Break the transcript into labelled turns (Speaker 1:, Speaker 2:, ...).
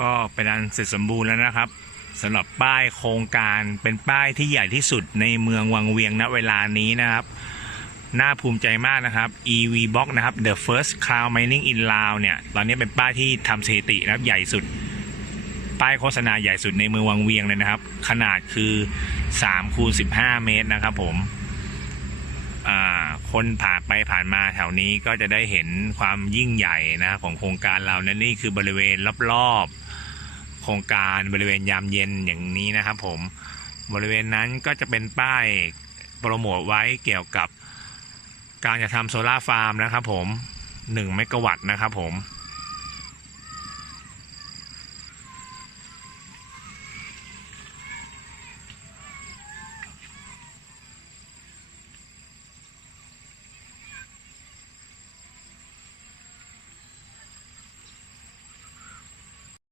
Speaker 1: ก็เป็นอันเสร็จสมบูรณ์แล้วนะครับสำหรับป้ายโครงการเป็นป้ายที่ใหญ่ที่สุดในเมืองวังเวียงณเวลานี้นะครับ น่าภูมิใจมากนะครับ EV Box นะครับ The First Cloud Mining in Laos เนี่ยตอนนี้เป็นป้ายที่ทำสถิตินะครับใหญ่สุด ป้ายโฆษณาใหญ่สุดในเมืองวังเวียงเลยนะครับ ขนาดคือ3คูณ15 เมตรนะครับผมคนผ่านไปผ่านมาแถวนี้ก็จะได้เห็นความยิ่งใหญ่นะครับของโครงการเรานะนี่คือบริเวณรอบๆ ครงการบริเวณยามเย็นอย่างนี้นะครับผมบริเวณนั้นก็จะเป็นป้ายโปรโมทไว้เกี่ยวกับการจะทำโซลาร์ฟาร์มนะครับผม1เมกะวัตต์นะครับผม